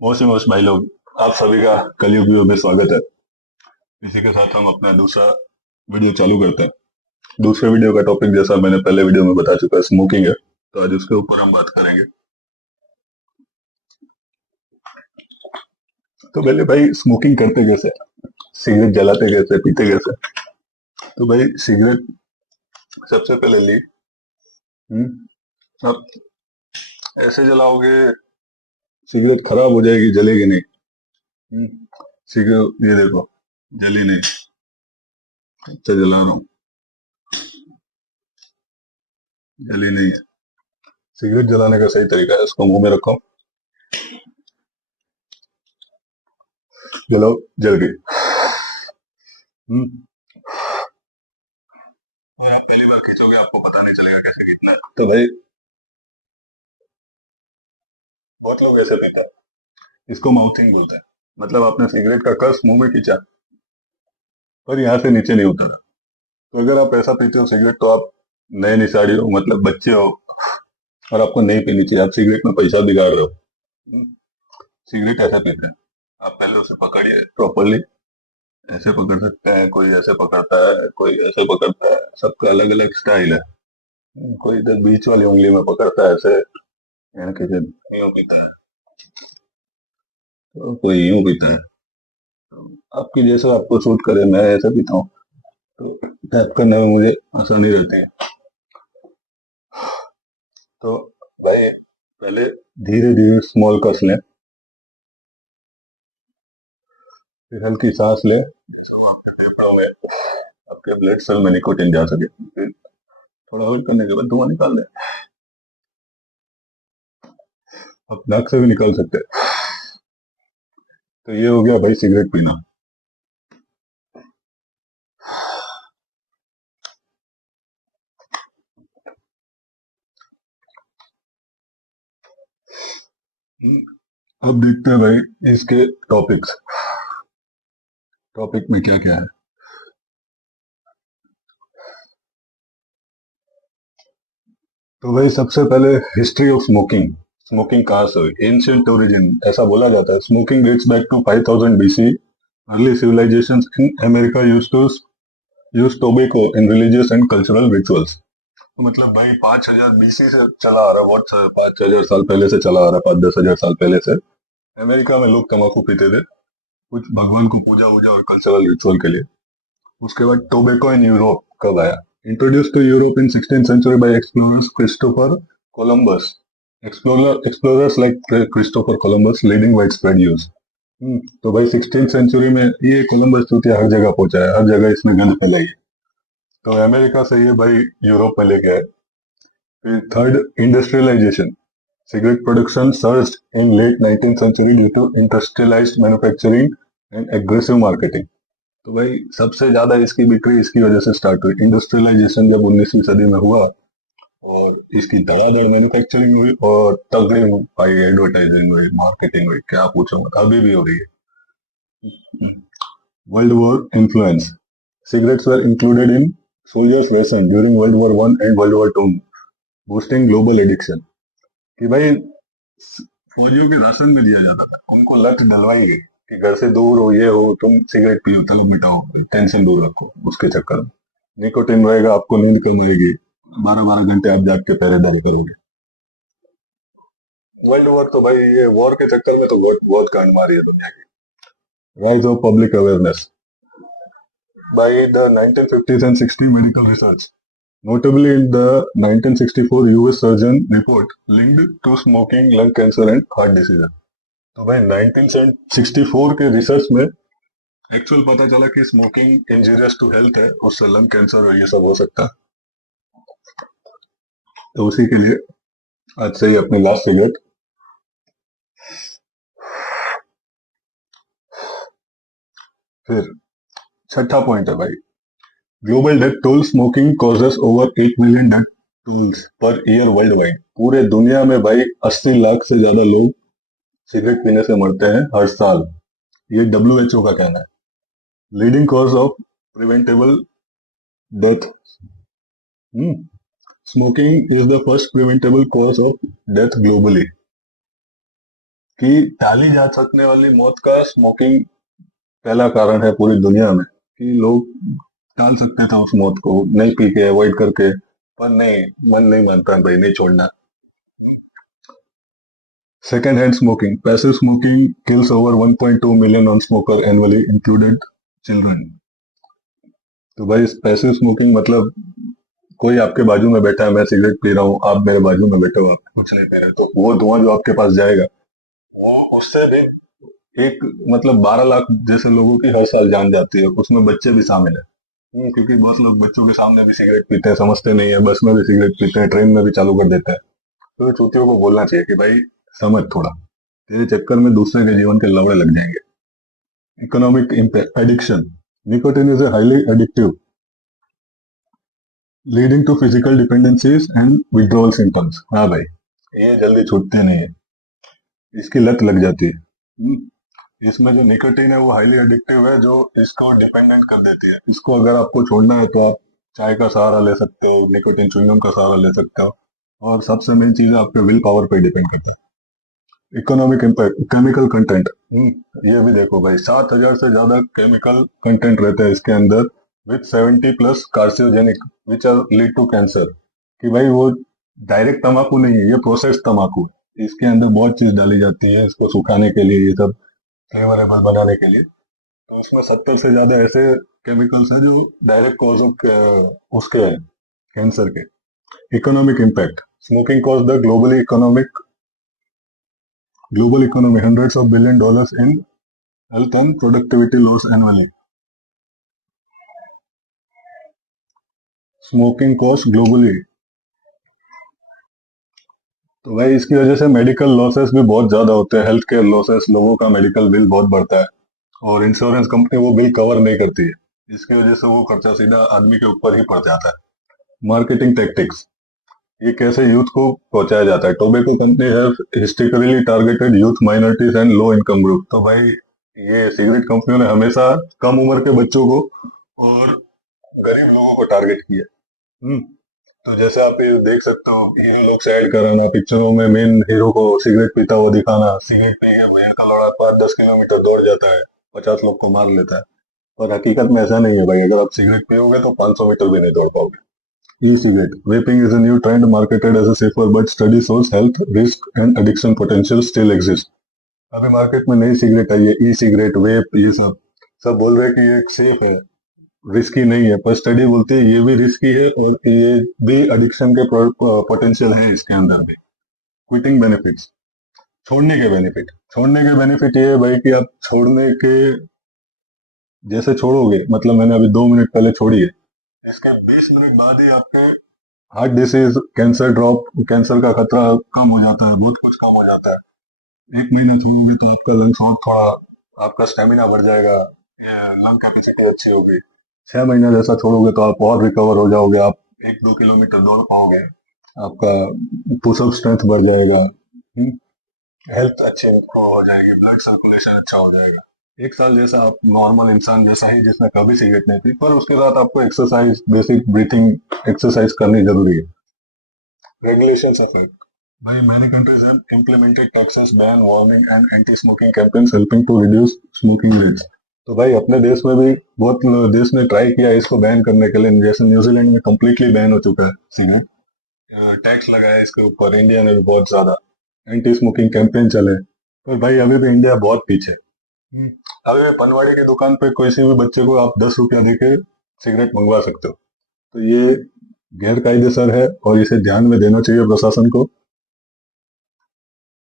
Most most भाई लोग, आप सभी का कलयुग वीडियो में स्वागत है। इसी के साथ हम अपना दूसरा वीडियो चालू करते हैं। दूसरे वीडियो का टॉपिक जैसा मैंने पहले वीडियो में बता चुका है, स्मोकिंग है। तो आज उसके ऊपर हम बात करेंगे। तो पहले भाई स्मोकिंग करते कैसे, सिगरेट जलाते कैसे, पीते कैसे। तो भाई सिगरेट सबसे पहले ली। अब ऐसे जलाओगे सिगरेट खराब हो जाएगी, जलेगी नहीं। हम्म, सिगरेट ये देखो, जली नहीं। अच्छा जला रहा हूँ, जली नहीं है। सिगरेट जलाने का सही तरीका है, इसको मुंह में रखो, जलाओ, जल गई। पहली बार खींचोगे आपको पता नहीं चलेगा कैसे खींचना है। तो भाई बहुत लोग ऐसे पीते हैं, इसको माउथिंग बोलते हैं। मतलब आपने सिगरेट का कस मुंह में खींचा, पर यहाँ से नीचे नहीं उतरा। तो अगर आप ऐसा पीते हो सिगरेट, तो आप नए निशाड़ी हो, मतलब बच्चे हो, और आपको नहीं पीनी चाहिए। आप सिगरेट में पैसा बिगाड़ रहे हो। हम्म, सिगरेट ऐसे पीते हैं। आप पहले उसे पकड़िए प्रॉपरली। ऐसे पकड़ सकते हैं, कोई ऐसे पकड़ता है, कोई ऐसे पकड़ता है, सबका अलग अलग स्टाइल है। कोई इधर बीच वाली उंगली में पकड़ता है ऐसे, यानी कि यूं पीता है, तो कोई यूं पीता है। आपकी जैसा आपको सूट करे, मैं ऐसा पीता हूँ। तो टैप करने में मुझे आसानी रहती है। तो भाई पहले धीरे धीरे स्मॉल कस लें, फिर हल्की सांस लें, जिसको आपके फेफड़ों में, आपके ब्लड सेल में निकोटीन जा सके। फिर थोड़ा होल्ड करने के बाद धुआं निकाल दें। आप नाक से भी निकाल सकते हैं। तो ये हो गया भाई सिगरेट पीना। अब देखते हैं भाई इसके टॉपिक्स, टॉपिक में क्या क्या है। तो भाई सबसे पहले हिस्ट्री ऑफ स्मोकिंग। स्मोकिंग कहाँ से हुई, एंशियंट ओरिजिन। ऐसा बोला जाता है smoking dates back to 5000 BC। Early civilizations in America use tobacco in religious and cultural rituals। तो मतलब भाई 5000 BC से चला आ रहा है, बहुत 5000 साल पहले से चला आ रहा है, 5-10 हजार साल पहले से अमेरिका में लोग तंबाकू पीते थे, कुछ भगवान को पूजा वूजा और कल्चरल रिचुअल के लिए। उसके बाद टोबैको इन यूरोप कब आया, introduce to Europe in 16th century by explorers Christopher Columbus. Explorers like Christopher Columbus leading widespread use. तो भाई 16th सेंचुरी में ये कोलंबस चूतिया हर जगह पहुंचा है, हर जगह इसने गंद फैलाई है। तो अमेरिका से ये भाई यूरोप में लेके आए। फिर third, industrialisation. Cigarette production surged in लेट 19th century due to industrialised manufacturing and aggressive marketing. तो भाई सबसे ज्यादा इसकी बिक्री इसकी वजह से स्टार्ट हुई, इंडस्ट्रियलाइजेशन जब 19वीं सदी में हुआ, और इसकी धड़ाधड़ मैन्युफैक्चरिंग हुई, और तगड़ी भाई एडवर्टाइजिंग हुई, मार्केटिंग हुई, क्या पूछो मत, अभी भी हो रही है। World war influence. Cigarettes were included in soldiers' ration during World War One and World War Two, boosting global addiction। कि भाई फौजियों के राशन में दिया जाता था, उनको लत डलवाई गई कि घर से दूर हो, ये हो, तुम सिगरेट पियो, चलो मिटाओ, टेंशन दूर रखो। उसके चक्कर में निकोटिन रहेगा, आपको नींद कम आएगी, 12-12 घंटे आप जाग के पहरेदारी करोगे। वर्ल्ड वॉर तो भाई ये वॉर के चक्कर में तो बहुत बहुत कांड मारी है दुनिया की। Rise of public awareness by the 1950s and 60s medical research, notably in the 1964 US surgeon report linked to smoking, lung cancer and heart disease। तो भाई 1964 के रिसर्च में एक्चुअल पता चला कि स्मोकिंग इंजीरियस टू हेल्थ है, उससे lung cancer और ये सब हो सकता है। तो उसी के लिए आज से ही अपनी लास्ट सिगरेट। फिर छठा पॉइंट है भाई, global death toll. Smoking causes over 8 million death tolls per year worldwide. पूरे दुनिया में भाई 80 लाख से ज्यादा लोग सिगरेट पीने से मरते हैं हर साल, ये WHO का कहना है। Leading cause of preventable death. Smoking is the first preventable cause of death globally. कि टाली जा सकने वाली मौत का स्मोकिंग पहला कारण है पूरी दुनिया में, कि लोग टाल सकते थे उस मौत को नहीं पी के, अवॉइड करके, पर नहीं, मन नहीं मानता भाई, नहीं छोड़ना। Second hand smoking, passive smoking kills over 1.2 million non-smoker annually, included children। तो भाई पैसिव स्मोकिंग मतलब कोई आपके बाजू में बैठा है, मैं सिगरेट पी रहा हूँ, आप मेरे बाजू में बैठे हो, आप कुछ नहीं पी रहे, तो वो धुआं जो आपके पास जाएगा, वो उससे भी एक मतलब 12 लाख जैसे लोगों की हर साल जान जाती है, उसमें बच्चे भी शामिल है। क्योंकि बहुत लोग बच्चों के सामने भी सिगरेट पीते हैं, समझते नहीं है, बस में भी सिगरेट पीते हैं, ट्रेन में भी चालू कर देते हैं। तो चूतियों को बोलना चाहिए कि भाई समझ थोड़ा, तेरे चक्कर में दूसरे के जीवन के लवड़े लग जाएंगे। Economic impact, addiction, nicotine is a highly addictive, leading to physical dependencies and withdrawal symptoms. हाँ भाई, ये जल्दी छूटते नहीं है, इसकी लत लग जाती है। इसमें जो निकोटीन है वो हाईली एडिक्टिव है, जो इसको डिपेंडेंट कर देती है। इसको अगर आपको छोड़ना है तो आप चाय का सहारा ले सकते हो, निकोटीन च्युइंगम का सहारा ले सकते हो, और सबसे मेन चीज है आपके विल पावर पे डिपेंड करती है। इकोनॉमिक इम्पैक्ट, केमिकल कंटेंट, ये भी देखो भाई, 7,000 से ज्यादा केमिकल कंटेंट रहते हैं इसके अंदर, with 70 plus carcinogenic which are lead to cancer. कि भाई वो डायरेक्ट तंबाकू नहीं है, ये प्रोसेस तंबाकू है, इसके अंदर बहुत चीज डाली जाती है इसको सुखाने के लिए, ये सब फ्लेवरेबल बनाने के लिए। तो उसमें 70 से ज्यादा ऐसे केमिकल्स हैं जो डायरेक्ट कॉज ऑफ उसके हैं, कैंसर के। Economic impact, smoking cause the global economy hundreds of billion dollars in health and productivity loss annually. Smoking cost globally, तो भाई इसकी वजह से मेडिकल लॉसेस भी बहुत ज्यादा होते हैं, हेल्थ केयर लॉसेस, लोगों का मेडिकल बिल बहुत बढ़ता है, और इंश्योरेंस कंपनी वो बिल कवर नहीं करती है, इसकी वजह से वो खर्चा सीधा आदमी के ऊपर ही पड़ जाता है। मार्केटिंग टैक्टिक्स, ये कैसे यूथ को पहुंचाया जाता है। टोबैको कंपनी है historically targeted youth, minorities and low income group. तो भाई ये सिगरेट कंपनियों ने हमेशा कम उम्र के बच्चों को और गरीब लोगों को टारगेट किया। हम्म, तो जैसे आप ये देख सकते हो, हीरो लोग से ऐड कराना, पिक्चरों में मेन हीरो को सिगरेट पीता हुआ दिखाना, सिगरेट पी के भीड़ का लौड़ा 5-10 किलोमीटर दौड़ जाता है, 50 लोग को मार लेता है। पर हकीकत में ऐसा नहीं है भाई, अगर आप सिगरेट पियोगे तो 500 मीटर भी नहीं दौड़ पाओगे। E-cigarette. Vaping is a new trend marketed as a safer, but study shows health risk and addiction potential still exist. अभी मार्केट में नई सिगरेट आई है, ई सिगरेट, वेप, ये सब सब बोल रहे हैं कि ये सेफ है, रिस्की नहीं है, पर स्टडी बोलती है ये भी रिस्की है, और ये भी एडिक्शन के पोटेंशियल है इसके अंदर भी। क्विटिंग बेनिफिट्स, छोड़ने के बेनिफिट ये है भाई कि आप छोड़ने के जैसे छोड़ोगे, मतलब मैंने अभी 2 मिनट पहले छोड़ी है, इसके 20 मिनट बाद ही आपके heart disease, cancer drop, cancer का खतरा कम हो जाता है, बहुत कुछ कम हो जाता है। 1 महीना छोड़ोगे तो आपका लंग्स और थोड़ा, आपका स्टेमिना बढ़ जाएगा, लंग कैपेसिटी अच्छी होगी। 6 महीना जैसा छोड़ोगे तो आप और रिकवर हो जाओगे, आप 1-2 किलोमीटर दौड़ पाओगे, आपका पुशअप स्ट्रेंथ बढ़ जाएगा, हेल्थ अच्छी improve हो जाएगी, ब्लड सर्कुलेशन अच्छा हो जाएगा। 1 साल जैसा आप नॉर्मल इंसान जैसा ही, जिसने कभी सिगरेट नहीं पी, पर उसके साथ आपको एक्सरसाइज, बेसिक ब्रीथिंग एक्सरसाइज करनी जरूरी है। Regulations effect. By many countries have implemented taxes, ban, warning and anti-smoking campaigns helping to reduce smoking rates. तो भाई अपने देश में भी बहुत देश ने ट्राई किया है इसको बैन करने के लिए, जैसे न्यूजीलैंड में कम्प्लीटली बैन हो चुका है सिगरेट, टैक्स लगाया है इसके ऊपर, इंडिया ने भी बहुत ज्यादा एंटी स्मोकिंग कैंपेन चले, पर भाई अभी भी इंडिया बहुत पीछे। अभी भी पनवाड़ी की दुकान पे किसी भी बच्चे को आप 10 रुपया देके सिगरेट मंगवा सकते हो। तो ये गैर कायदेसर है और इसे ध्यान में देना चाहिए प्रशासन को।